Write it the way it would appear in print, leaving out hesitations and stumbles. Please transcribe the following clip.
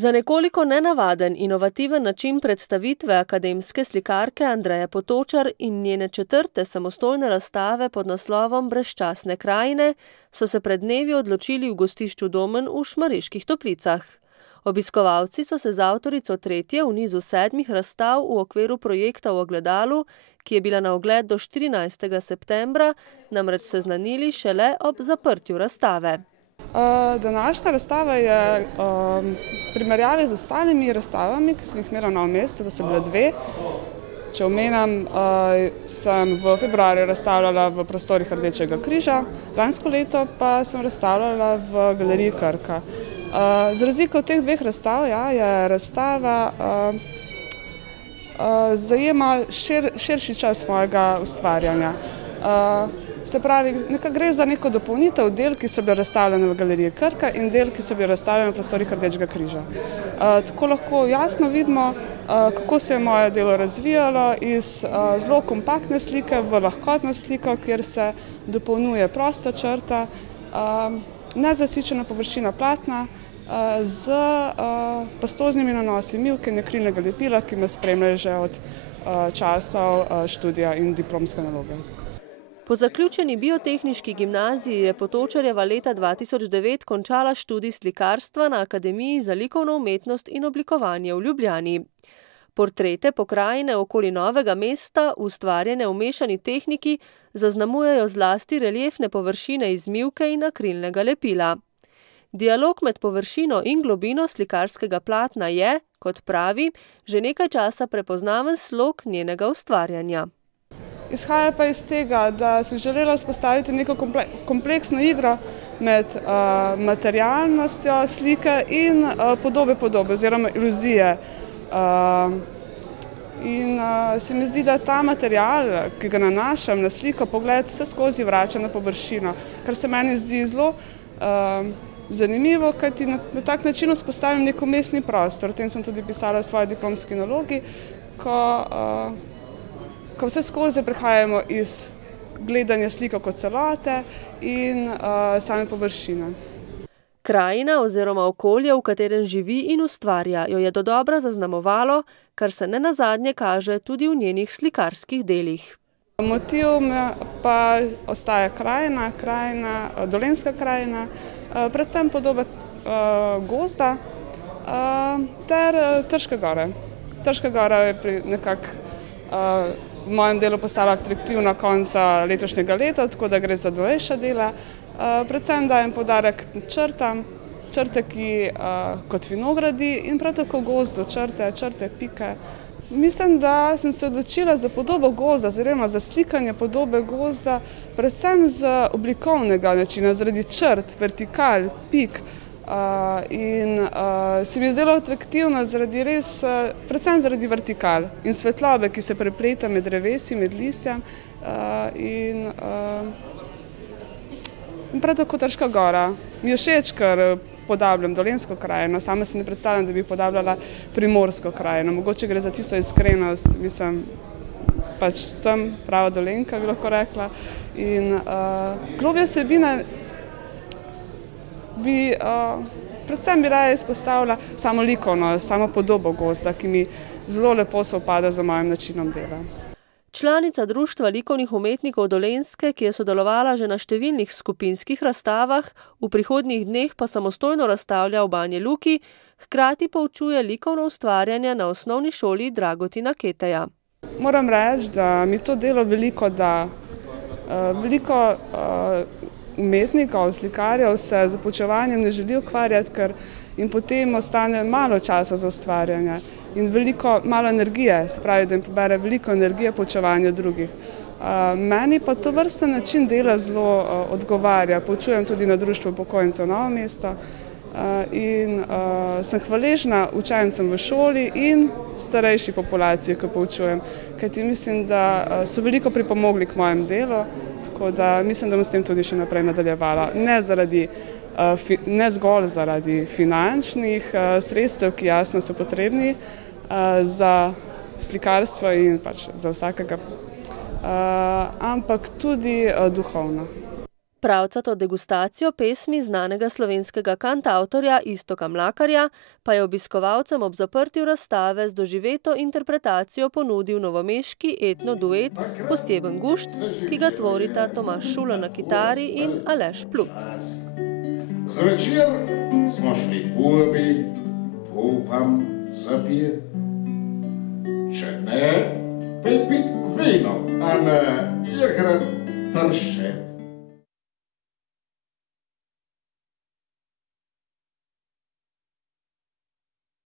Za nekoliko nenavaden, inovativen način predstavitve akademske slikarke Andreje Potočar in njene četrte samostojne razstave pod naslovom Brezčasne krajine so se pred dnevi odločili v gostišču Domen v Šmarjeških Toplicah. Obiskovalci so se z avtorico tretje v nizu 7 razstav v okviru projekta v ogledalu, ki je bila na ogled do 14. septembra, namreč seznanili šele ob zaprtju razstave. Današnja razstava je v primerjavi z ostalimi razstavami, ki sem jih imela v Novem mestu, to so bile 2. Če omenjam, sem v februarju razstavljala v prostorih Rdečega križa, lansko leto pa sem razstavljala v galeriji Krka. Z razliko od teh 2 razstav je razstava zajema širši čas mojega ustvarjanja. Se pravi, gre za neko dopolnitev del, ki so bile razstavljene v galeriji Krka in del, ki so bile razstavljene v prostorih Rdečega križa. Tako lahko jasno vidimo, kako se je moje delo razvijalo iz zelo kompaktne slike v lahkotno sliko, kjer se dopolnjuje prosta črta, nezasičena površina platna z pastoznimi nanosi mivke in akrilnega lepila, ki me spremljajo že od časov študija in diplomske naloge. Po zaključeni biotehniški gimnaziji je Potočarjeva leta 2009 končala študij slikarstva na Akademiji za likovno umetnost in oblikovanje v Ljubljani. Portrete pokrajine okoli Novega mesta, ustvarjene v mešani tehniki, zaznamujejo zlasti reliefne površine iz mivke in akrilnega lepila. Dialog med površino in globino slikarskega platna je, kot pravi, že nekaj časa prepoznaven slog njenega ustvarjanja. Izhaja pa iz tega, da sem želela vzpostaviti neko kompleksno igro med materialnostjo slike in podobe oziroma iluzije. In se mi zdi, da ta material, ki ga nanašam na sliko, pogled vse skozi vrača na površino, kar se meni zdi zelo zanimivo, kajti na tak način vzpostavim nek vmesni prostor. O tem sem tudi pisala v svoji diplomski nalogi, ko vse skozi prihajamo iz gledanja slike kot celote in same površine. Krajina oziroma okolje, v katerem živi in ustvarja, jo je dodobra zaznamovalo, kar se nenazadnje kaže tudi v njenih slikarskih delih. Motiv pa ostaja krajina, Dolenjska krajina, predvsem podobe gozda ter Trške gore. Trška gora je nekako v mojem delu postala atraktivna konca letošnjega leta, tako da gre za novejša dela. Predvsem dajem poudarek črtam, črte, ki kot vinogradi in prav tako gozdu, črte, pike. Mislim, da sem se odločila za podobo gozda, oziroma za slikanje podobe gozda, predvsem z oblikovnega načina, zaradi črt, vertikal, pik. In se mi je zdelo atraktivno predvsem zaradi vertikal in svetlobe, ki se prepleta med drevesi, med listjem in prav tako Trška gora. Mi je všeč, ker podobljam Dolenjsko krajino, sama se ne predstavljam, da bi podobljala Primorsko krajino. Mogoče gre za tisto iskrenost, mislim, pač sem prava Dolenjka, bi lahko rekla. In globlje vsebine predvsem bi raje izpostavila samo likovnost, samo podobo gozda, ki mi zelo lepo sovpada z mojim načinom dela. Članica Društva likovnih umetnikov Dolenjske, ki je sodelovala že na številnih skupinskih razstavah, v prihodnjih dneh pa samostojno razstavlja v Banji Luki, hkrati poučuje likovno ustvarjanje na osnovni šoli Dragotina Keteja. Moram reči, da mi to delo veliko da. Veliko umetnikov, slikarjev se z poučevanjem ne želi ukvarjati, ker jim potem ostane malo časa za ustvarjanje in malo energije, se pravi, da jim pobere veliko energije poučevanja drugih. Meni pa to vrsten način dela zelo odgovarja. Poučujem tudi na Društvu upokojencev Novo mesto in sem hvaležna učencem v šoli in starejši populaciji, ko poučujem, kajti mislim, da so veliko pripomogli k mojem delu, tako da mislim, da bom s tem tudi še naprej nadaljevala. Ne zgolj zaradi finančnih sredstev, ki jasno so potrebni za slikarstvo in pač za vsakega, ampak tudi duhovno. Pravcato degustacijo pesmi znanega slovenskega kantavtorja Iztoka Mlakarja pa je obiskovalcem ob zaprtju razstave z doživeto interpretacijo ponudil novomeški etno duet Poseben gušt, ki ga tvorita Tomaž Šulo na kitari in Aleš Plut. Zvečer smo šli pobi, upam zapjet. Če ne, pej pit vino, a ne igrat tršet.